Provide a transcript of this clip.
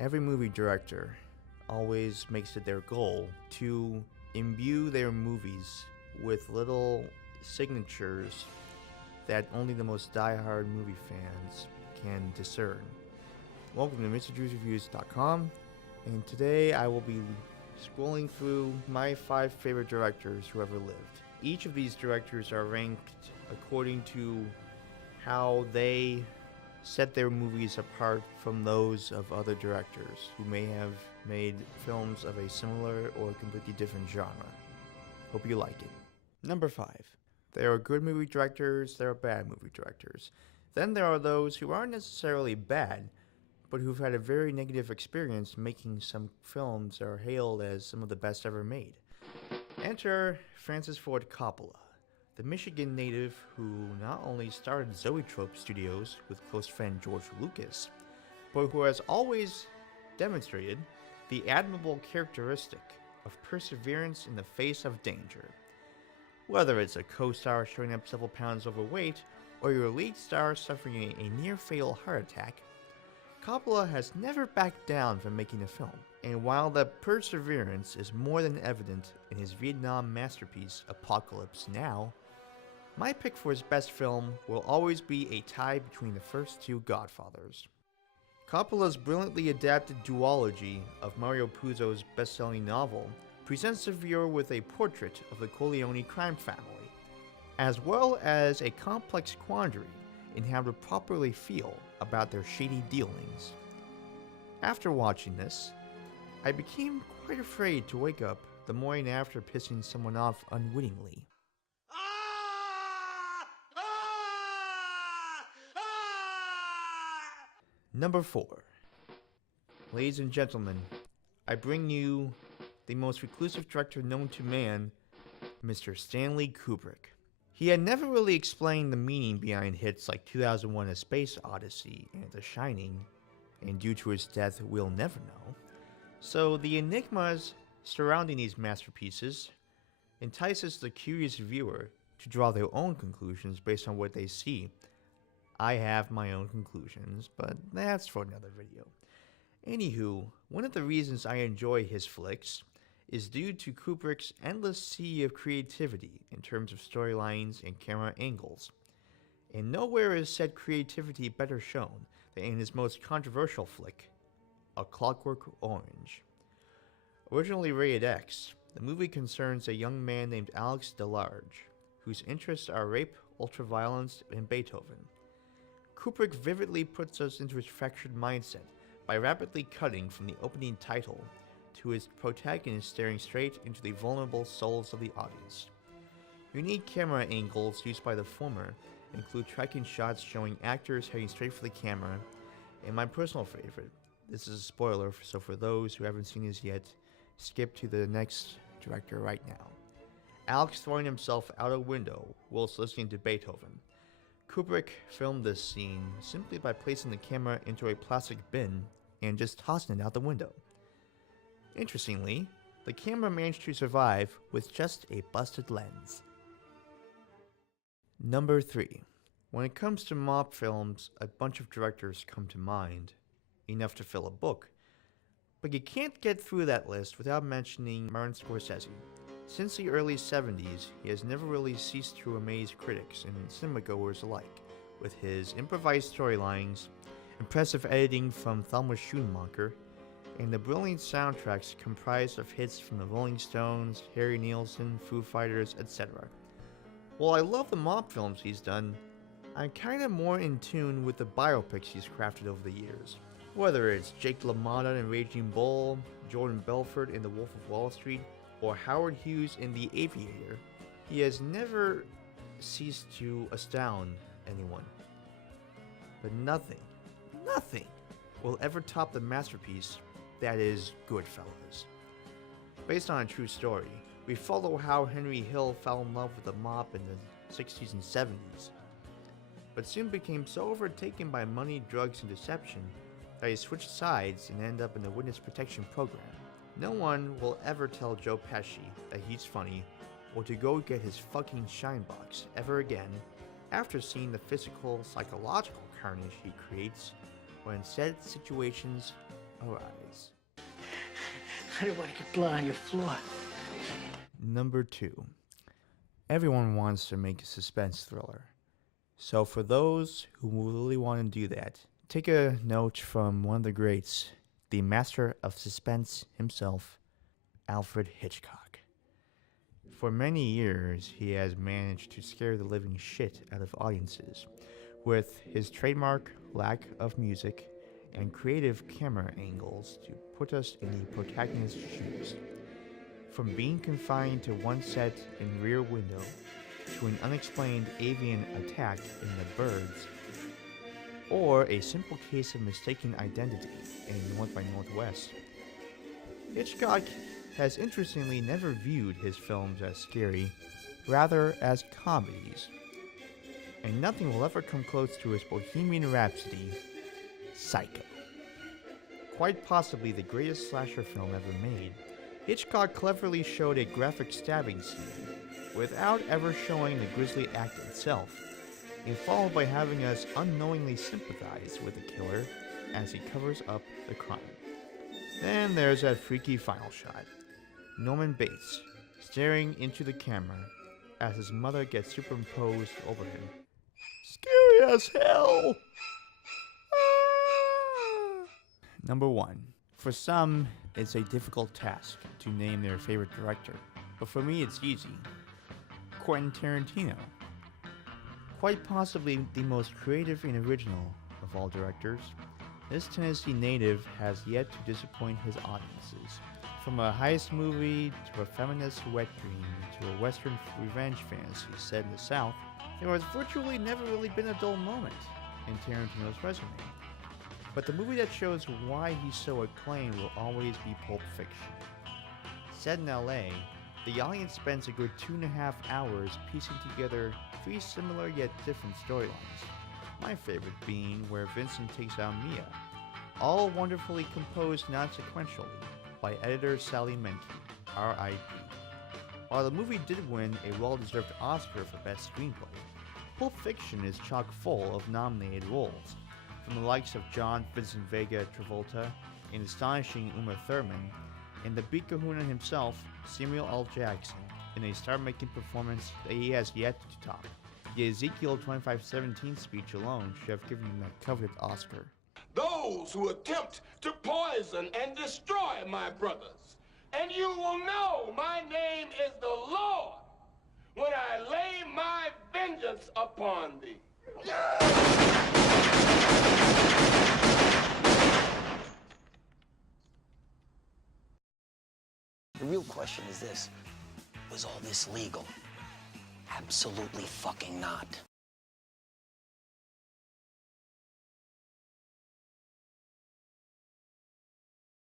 Every movie director always makes it their goal to imbue their movies with little signatures that only the most die-hard movie fans can discern. Welcome to MrDrewsReviews.com, and today I will be scrolling through my 5 favorite directors who ever lived. Each of these directors are ranked according to how they set their movies apart from those of other directors who may have made films of a similar or completely different genre. Hope you like it. Number 5. There are good movie directors, there are bad movie directors. Then there are those who aren't necessarily bad, but who've had a very negative experience making some films that are hailed as some of the best ever made. Enter Francis Ford Coppola, the Michigan native who not only started Zoetrope Studios with close friend George Lucas, but who has always demonstrated the admirable characteristic of perseverance in the face of danger. Whether it's a co-star showing up several pounds overweight, or your lead star suffering a near-fatal heart attack, Coppola has never backed down from making a film. And while the perseverance is more than evident in his Vietnam masterpiece Apocalypse Now, my pick for his best film will always be a tie between the first two Godfathers. Coppola's brilliantly adapted duology of Mario Puzo's best-selling novel presents the viewer with a portrait of the Corleone crime family, as well as a complex quandary in how to properly feel about their shady dealings. After watching this, I became quite afraid to wake up the morning after pissing someone off unwittingly. Number 4. Ladies and gentlemen, I bring you the most reclusive director known to man, Mr. Stanley Kubrick. He had never really explained the meaning behind hits like 2001: A Space Odyssey and The Shining, and due to his death, we'll never know. So the enigmas surrounding these masterpieces entices the curious viewer to draw their own conclusions based on what they see. I have my own conclusions, but that's for another video. Anywho, one of the reasons I enjoy his flicks is due to Kubrick's endless sea of creativity in terms of storylines and camera angles. And nowhere is said creativity better shown than in his most controversial flick, A Clockwork Orange. Originally rated X, the movie concerns a young man named Alex DeLarge, whose interests are rape, ultraviolence, and Beethoven. Kubrick vividly puts us into his fractured mindset by rapidly cutting from the opening title to his protagonist staring straight into the vulnerable souls of the audience. Unique camera angles used by the former include tracking shots showing actors heading straight for the camera, and my personal favorite, this is a spoiler, so for those who haven't seen this yet, skip to the next director right now. Alex throwing himself out a window whilst listening to Beethoven. Kubrick filmed this scene simply by placing the camera into a plastic bin and just tossing it out the window. Interestingly, the camera managed to survive with just a busted lens. Number 3. When it comes to mob films, a bunch of directors come to mind, enough to fill a book. But you can't get through that list without mentioning Martin Scorsese. Since the early 70s, he has never really ceased to amaze critics and cinemagoers alike, with his improvised storylines, impressive editing from Thelma Schoonmaker, and the brilliant soundtracks comprised of hits from the Rolling Stones, Harry Nilsson, Foo Fighters, etc. While I love the mob films he's done, I'm kinda more in tune with the biopics he's crafted over the years. Whether it's Jake LaMotta in Raging Bull, Jordan Belfort in The Wolf of Wall Street, or Howard Hughes in The Aviator, he has never ceased to astound anyone. But nothing will ever top the masterpiece that is Goodfellas. Based on a true story, we follow how Henry Hill fell in love with the mob in the 60s and 70s, but soon became so overtaken by money, drugs, and deception that he switched sides and ended up in the witness protection program. No one will ever tell Joe Pesci that he's funny or to go get his fucking shine box ever again after seeing the physical, psychological carnage he creates when said situations arise. I don't want to get blood on your floor. Number 2. Everyone wants to make a suspense thriller. So for those who really want to do that, take a note from one of the greats, the master of suspense himself, Alfred Hitchcock. For many years, he has managed to scare the living shit out of audiences with his trademark lack of music and creative camera angles to put us in the protagonist's shoes. From being confined to one set in Rear Window to an unexplained avian attack in The Birds, or a simple case of mistaken identity in North by Northwest, Hitchcock has interestingly never viewed his films as scary, rather as comedies. And nothing will ever come close to his Bohemian Rhapsody, Psycho. Quite possibly the greatest slasher film ever made, Hitchcock cleverly showed a graphic stabbing scene without ever showing the grisly act itself, and followed by having us unknowingly sympathize with the killer as he covers up the crime. Then there's that freaky final shot. Norman Bates staring into the camera as his mother gets superimposed over him. Scary as hell! Ah! Number 1. For some, it's a difficult task to name their favorite director, but for me it's easy. Quentin Tarantino. Quite possibly the most creative and original of all directors, this Tennessee native has yet to disappoint his audiences. From a heist movie to a feminist wet dream to a western revenge fantasy set in the South, there has virtually never really been a dull moment in Tarantino's resume. But the movie that shows why he's so acclaimed will always be Pulp Fiction. Set in LA, the audience spends a good 2.5 hours piecing together 3 similar yet different storylines. My favorite being where Vincent takes out Mia, all wonderfully composed non-sequentially by editor Sally Menke, R.I.P. While the movie did win a well-deserved Oscar for Best Screenplay, Pulp Fiction is chock full of nominated roles, from the likes of John Vincent Vega Travolta, an astonishing Uma Thurman, and the beat kahuna himself, Samuel L. Jackson, in a star-making performance that he has yet to top. The Ezekiel 25:17 speech alone should have given him that coveted Oscar. Those who attempt to poison and destroy my brothers, and you will know my name is the Lord when I lay my vengeance upon thee. The real question is this: was all this legal? Absolutely fucking not.